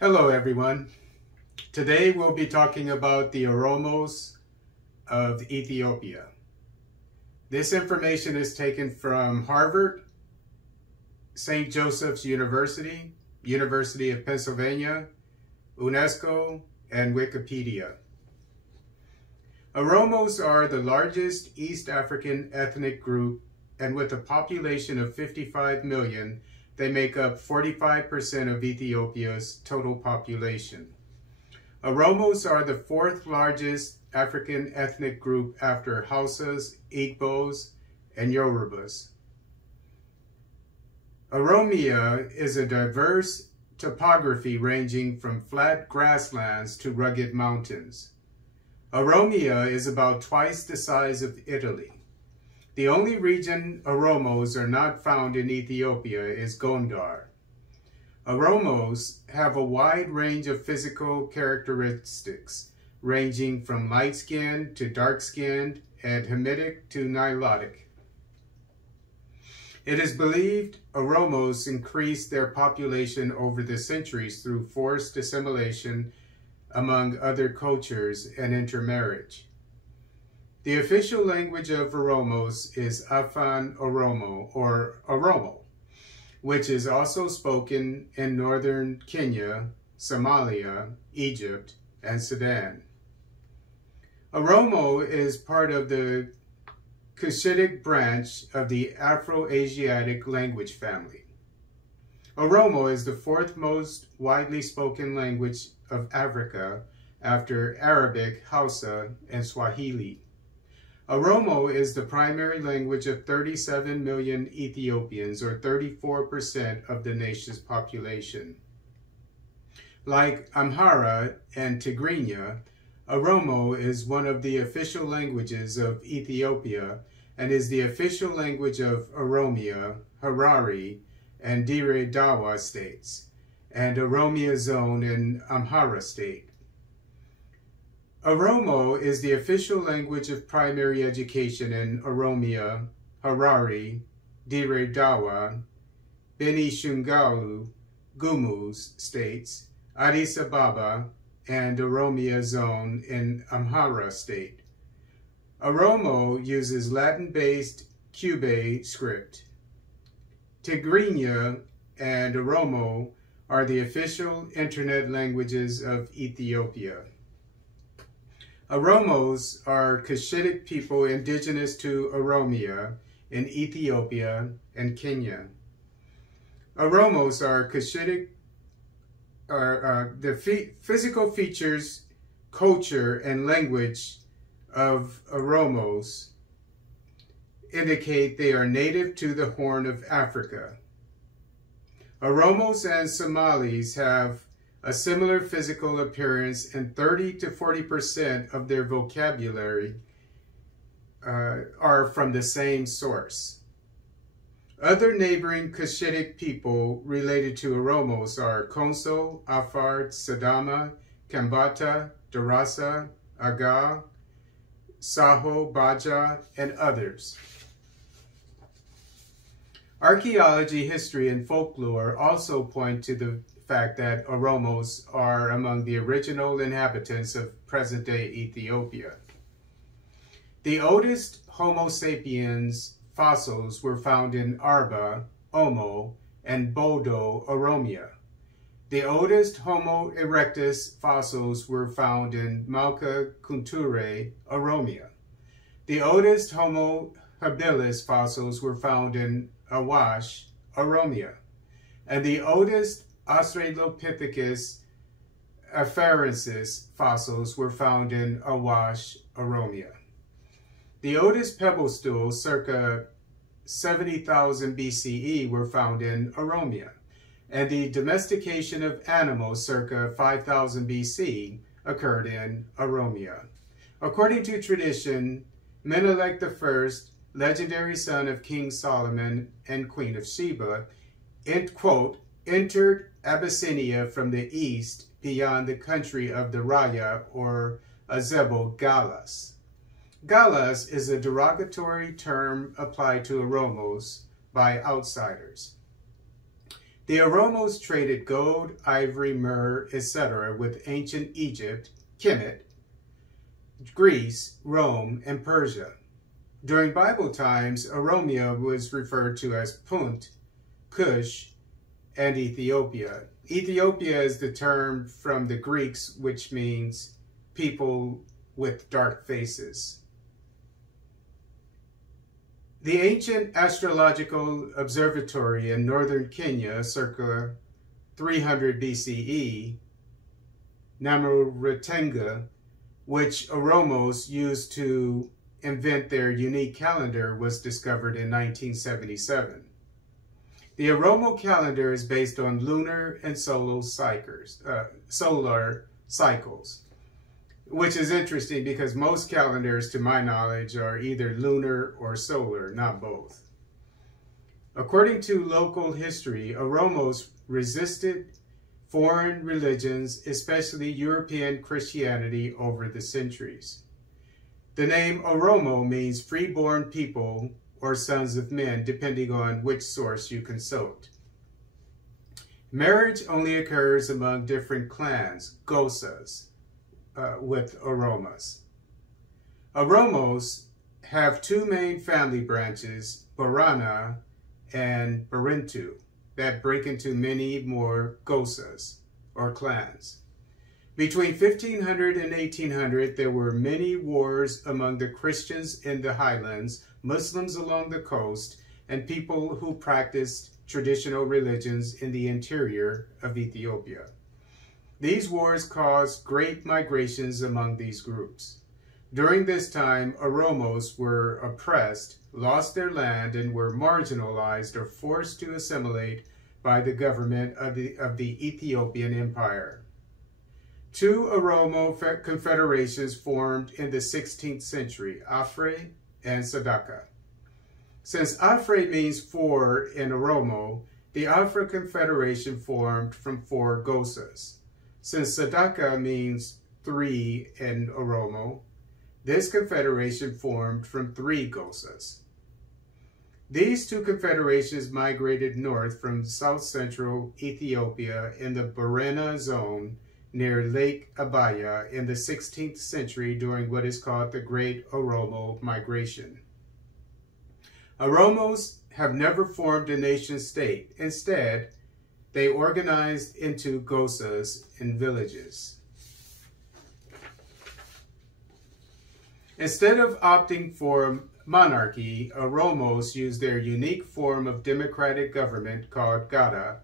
Hello everyone. Today we'll be talking about the Oromos of Ethiopia. This information is taken from Harvard, St. Joseph's University, University of Pennsylvania, UNESCO, and Wikipedia. Oromos are the largest East African ethnic group, and with a population of 55 million, they make up 45% of Ethiopia's total population. Oromos are the fourth largest African ethnic group after Hausas, Igbos, and Yorubas. Oromia is a diverse topography ranging from flat grasslands to rugged mountains. Oromia is about twice the size of Italy. The only region Oromos are not found in Ethiopia is Gondar. Oromos have a wide range of physical characteristics, ranging from light-skinned to dark-skinned and Hamitic to Nilotic. It is believed Oromos increased their population over the centuries through forced assimilation among other cultures and intermarriage. The official language of Oromos is Afan Oromo, or Oromo, which is also spoken in northern Kenya, Somalia, Egypt, and Sudan. Oromo is part of the Cushitic branch of the Afro-Asiatic language family. Oromo is the fourth most widely spoken language of Africa after Arabic, Hausa, and Swahili. Oromo is the primary language of 37 million Ethiopians, or 34% of the nation's population. Like Amhara and Tigrinya, Oromo is one of the official languages of Ethiopia and is the official language of Oromia, Harari, and Dire Dawa states, and Oromia Zone in Amhara state. Oromo is the official language of primary education in Oromia, Harari, Dire Dawa, Beni Shungalu, Gumuz states, Addis Ababa, and Oromia Zone in Amhara state. Oromo uses Latin-based Cube script. Tigrinya and Oromo are the official internet languages of Ethiopia. Oromos are Cushitic people indigenous to Oromia in Ethiopia and Kenya. Oromos are Cushitic, the physical features, culture, and language of Oromos indicate they are native to the Horn of Africa. Oromos and Somalis have a similar physical appearance, and 30 to 40% of their vocabulary are from the same source. Other neighboring Cushitic people related to Oromos are Konso, Afar, Sadama, Kambata, Darasa, Aga, Saho, Baja, and others. Archaeology, history, and folklore also point to the fact that Oromos are among the original inhabitants of present-day Ethiopia. The oldest Homo sapiens fossils were found in Arba, Omo, and Bodo, Oromia. The oldest Homo erectus fossils were found in Malka Kunture, Oromia. The oldest Homo habilis fossils were found in Awash, Oromia. And the oldest Australopithecus afarensis fossils were found in Awash, Oromia. The oldest pebble stools, circa 70,000 BCE, were found in Oromia, and the domestication of animals, circa 5000 BC, occurred in Oromia. According to tradition, Menelik I, legendary son of King Solomon and Queen of Sheba, entered Abyssinia from the east beyond the country of the Raya, or Azebo Galas. Galas is a derogatory term applied to Oromos by outsiders. The Oromos traded gold, ivory, myrrh, etc. with ancient Egypt, Kemet, Greece, Rome, and Persia. During Bible times, Oromia was referred to as Punt, Cush, and Ethiopia. Ethiopia is the term from the Greeks, which means people with dark faces. The ancient astrological observatory in northern Kenya, circa 300 BCE, Namurutenga, which Oromos used to invent their unique calendar, was discovered in 1977. The Oromo calendar is based on lunar and solar cycles, which is interesting because most calendars, to my knowledge, are either lunar or solar, not both. According to local history, Oromos resisted foreign religions, especially European Christianity, over the centuries. The name Oromo means freeborn people or sons of men, depending on which source you consult. Marriage only occurs among different clans, gosas, with Oromos. Oromos have two main family branches, Borana and Barintu, that break into many more gosas, or clans. Between 1500 and 1800, there were many wars among the Christians in the highlands, Muslims along the coast, and people who practiced traditional religions in the interior of Ethiopia. These wars caused great migrations among these groups. During this time, Oromos were oppressed, lost their land, and were marginalized or forced to assimilate by the government of the Ethiopian Empire. Two Oromo confederations formed in the 16th century, Afre and Sadaka. Since Afre means four in Oromo, the Afre Confederation formed from four gosas. Since Sadaka means three in Oromo, this confederation formed from three gosas. These two confederations migrated north from south-central Ethiopia in the Borana zone near Lake Abaya in the 16th century during what is called the Great Oromo Migration. Oromos have never formed a nation-state. Instead, they organized into gosas in villages. Instead of opting for monarchy, Oromos use their unique form of democratic government called Gada,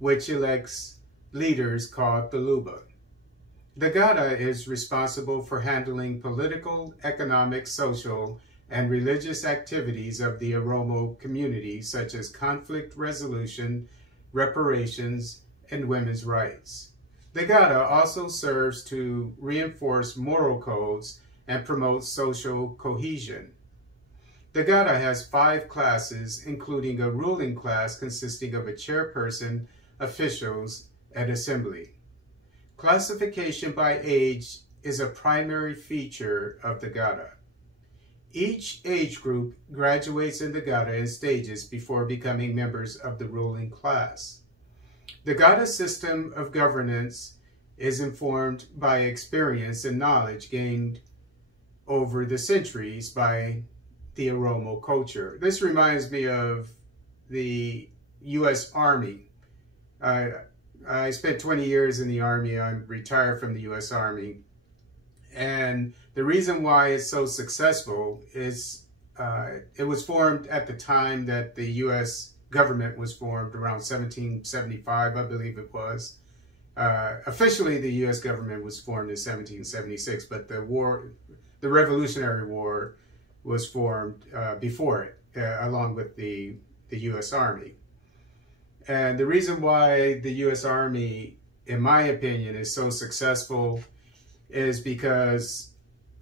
which elects leaders called the Luba. The Gada is responsible for handling political, economic, social, and religious activities of the Oromo community, such as conflict resolution, reparations, and women's rights. The Gada also serves to reinforce moral codes and promote social cohesion. The Gada has 5 classes, including a ruling class consisting of a chairperson, officials, and assembly. Classification by age is a primary feature of the Gada. Each age group graduates in the Gada in stages before becoming members of the ruling class. The Gada system of governance is informed by experience and knowledge gained over the centuries by the Oromo culture. This reminds me of the U.S. Army. I spent 20 years in the Army. I'm retired from the U.S. Army. And the reason why it's so successful is it was formed at the time that the U.S. government was formed, around 1775, I believe it was. Officially, the U.S. government was formed in 1776, but the Revolutionary War was formed before it, along with the U.S. Army. And the reason why the U.S. Army, in my opinion, is so successful is because,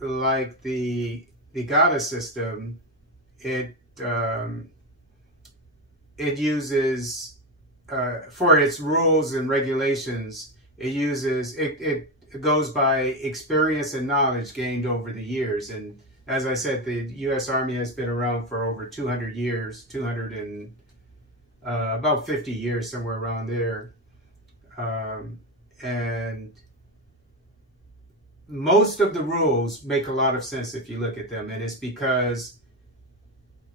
like the Gada system, it uses, for its rules and regulations, it goes by experience and knowledge gained over the years. And as I said, the U.S. Army has been around for over 200 years, about 50 years, somewhere around there. And most of the rules make a lot of sense if you look at them, and it's because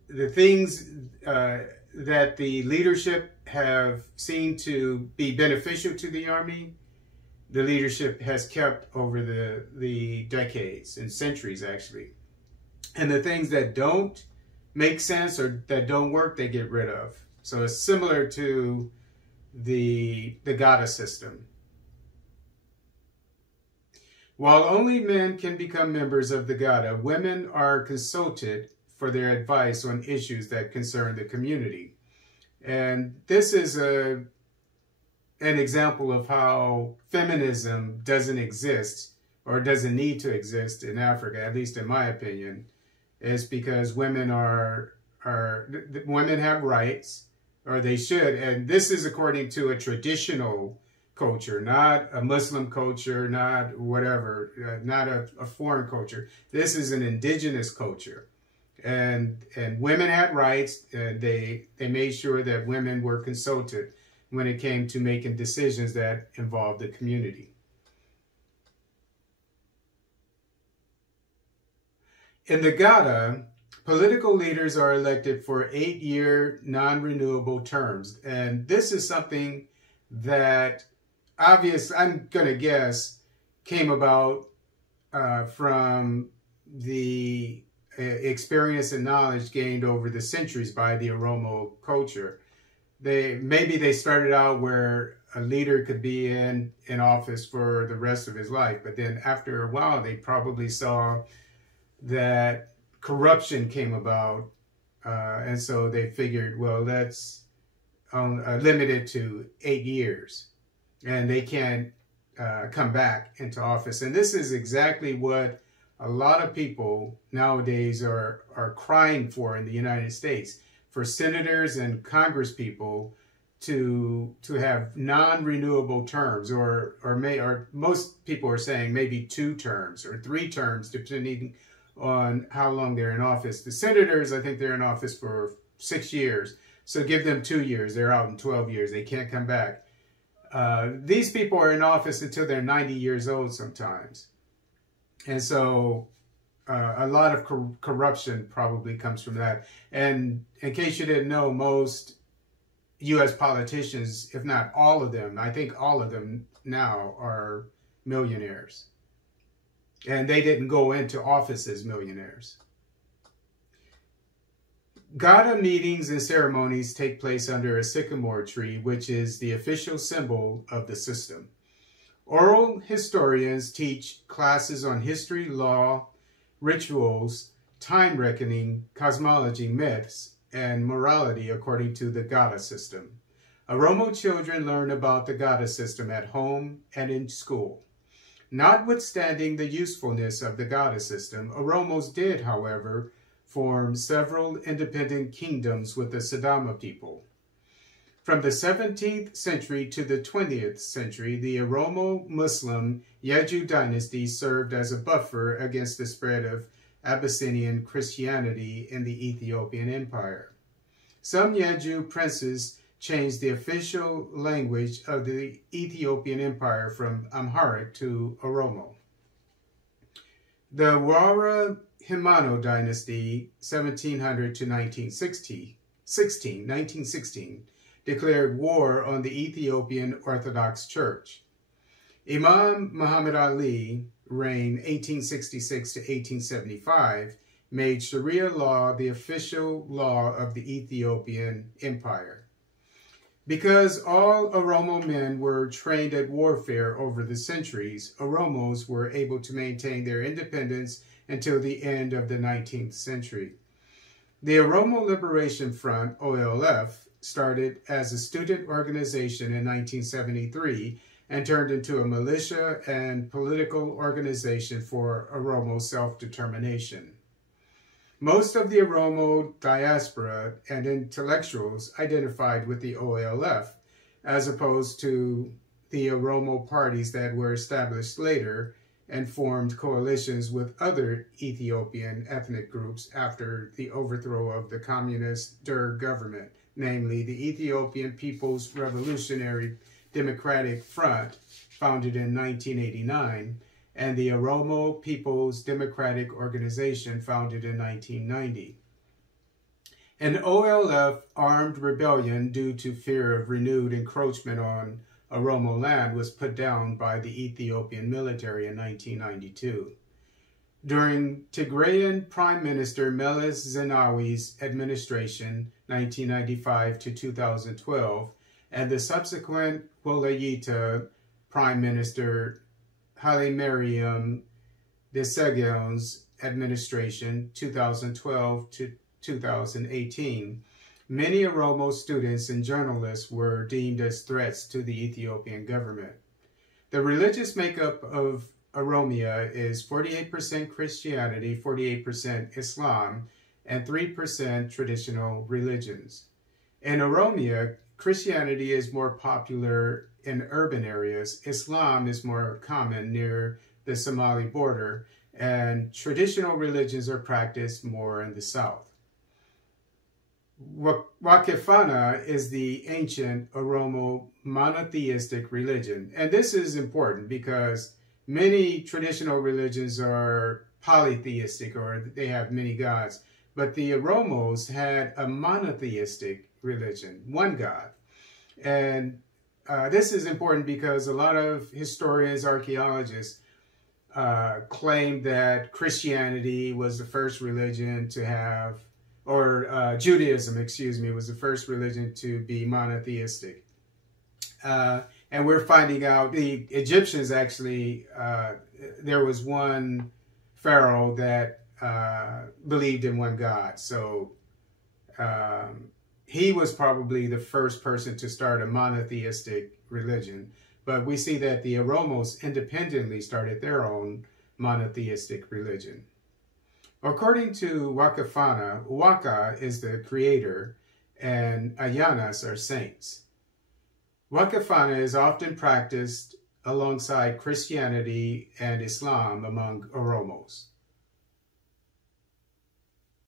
the things that the leadership have seen to be beneficial to the Army, the leadership has kept over the decades and centuries, actually. And the things that don't make sense or that don't work, they get rid of. So it's similar to the Gada system. While only men can become members of the Gada, women are consulted for their advice on issues that concern the community. And this is an example of how feminism doesn't exist or doesn't need to exist in Africa, at least in my opinion, is because women women have rights, or they should. And this is according to a traditional culture, not a Muslim culture, not whatever, not a foreign culture. This is an indigenous culture. And women had rights. They made sure that women were consulted when it came to making decisions that involved the community. In the Gada, political leaders are elected for 8-year non-renewable terms. And this is something that I'm going to guess, came about from the experience and knowledge gained over the centuries by the Oromo culture. Maybe they started out where a leader could be in office for the rest of his life, but then after a while, they probably saw that corruption came about, and so they figured, well, that's limited to 8 years, and they can't come back into office. And this is exactly what a lot of people nowadays are crying for in the United States, for senators and Congress people to have non-renewable terms, or most people are saying maybe 2 terms or 3 terms, depending on how long they're in office. The senators, I think they're in office for 6 years. So give them 2 years. They're out in 12 years. They can't come back. These people are in office until they're 90 years old sometimes. And so a lot of corruption probably comes from that. And in case you didn't know, most U.S. politicians, if not all of them, I think all of them now are millionaires. And they didn't go into office as millionaires. Gada meetings and ceremonies take place under a sycamore tree, which is the official symbol of the system. Oral historians teach classes on history, law, rituals, time reckoning, cosmology, myths, and morality according to the Gada system. Oromo children learn about the Gada system at home and in school. Notwithstanding the usefulness of the Gada system, Oromos did, however, form several independent kingdoms with the Sidama people. From the 17th century to the 20th century, the Oromo Muslim Yeju dynasty served as a buffer against the spread of Abyssinian Christianity in the Ethiopian Empire. Some Yeju princes changed the official language of the Ethiopian Empire from Amharic to Oromo. The Wara Himano dynasty, 1700 to 1916, declared war on the Ethiopian Orthodox Church. Imam Muhammad Ali, reign 1866 to 1875, made Sharia law the official law of the Ethiopian Empire. Because all Oromo men were trained at warfare over the centuries, Oromos were able to maintain their independence until the end of the 19th century. The Oromo Liberation Front, OLF, started as a student organization in 1973 and turned into a militia and political organization for Oromo self-determination. Most of the Oromo diaspora and intellectuals identified with the OLF, as opposed to the Oromo parties that were established later and formed coalitions with other Ethiopian ethnic groups after the overthrow of the communist Derg government namely the Ethiopian People's Revolutionary Democratic Front, founded in 1989, and the Oromo People's Democratic Organization, founded in 1990. An OLF armed rebellion due to fear of renewed encroachment on Oromo land was put down by the Ethiopian military in 1992. During Tigrayan Prime Minister Meles Zenawi's administration, 1995 to 2012, and the subsequent Wolayita Prime Minister Haile Mariam Desaguen's administration, 2012 to 2018, many Oromo students and journalists were deemed as threats to the Ethiopian government. The religious makeup of Oromia is 48% Christianity, 48% Islam, and 3% traditional religions. In Oromia, Christianity is more popular in urban areas, Islam is more common near the Somali border, and traditional religions are practiced more in the south. Wakefana is the ancient Oromo monotheistic religion. And this is important because many traditional religions are polytheistic, or they have many gods. But the Oromos had a monotheistic religion, one God. And this is important because a lot of historians, archaeologists claim that Christianity was the first religion to have, or Judaism, excuse me, was the first religion to be monotheistic. And we're finding out the Egyptians actually, there was one pharaoh that believed in one God. So he was probably the first person to start a monotheistic religion. But we see that the Oromos independently started their own monotheistic religion. According to Wakefana, Waka is the creator and Ayanas are saints. Wakefana is often practiced alongside Christianity and Islam among Oromos.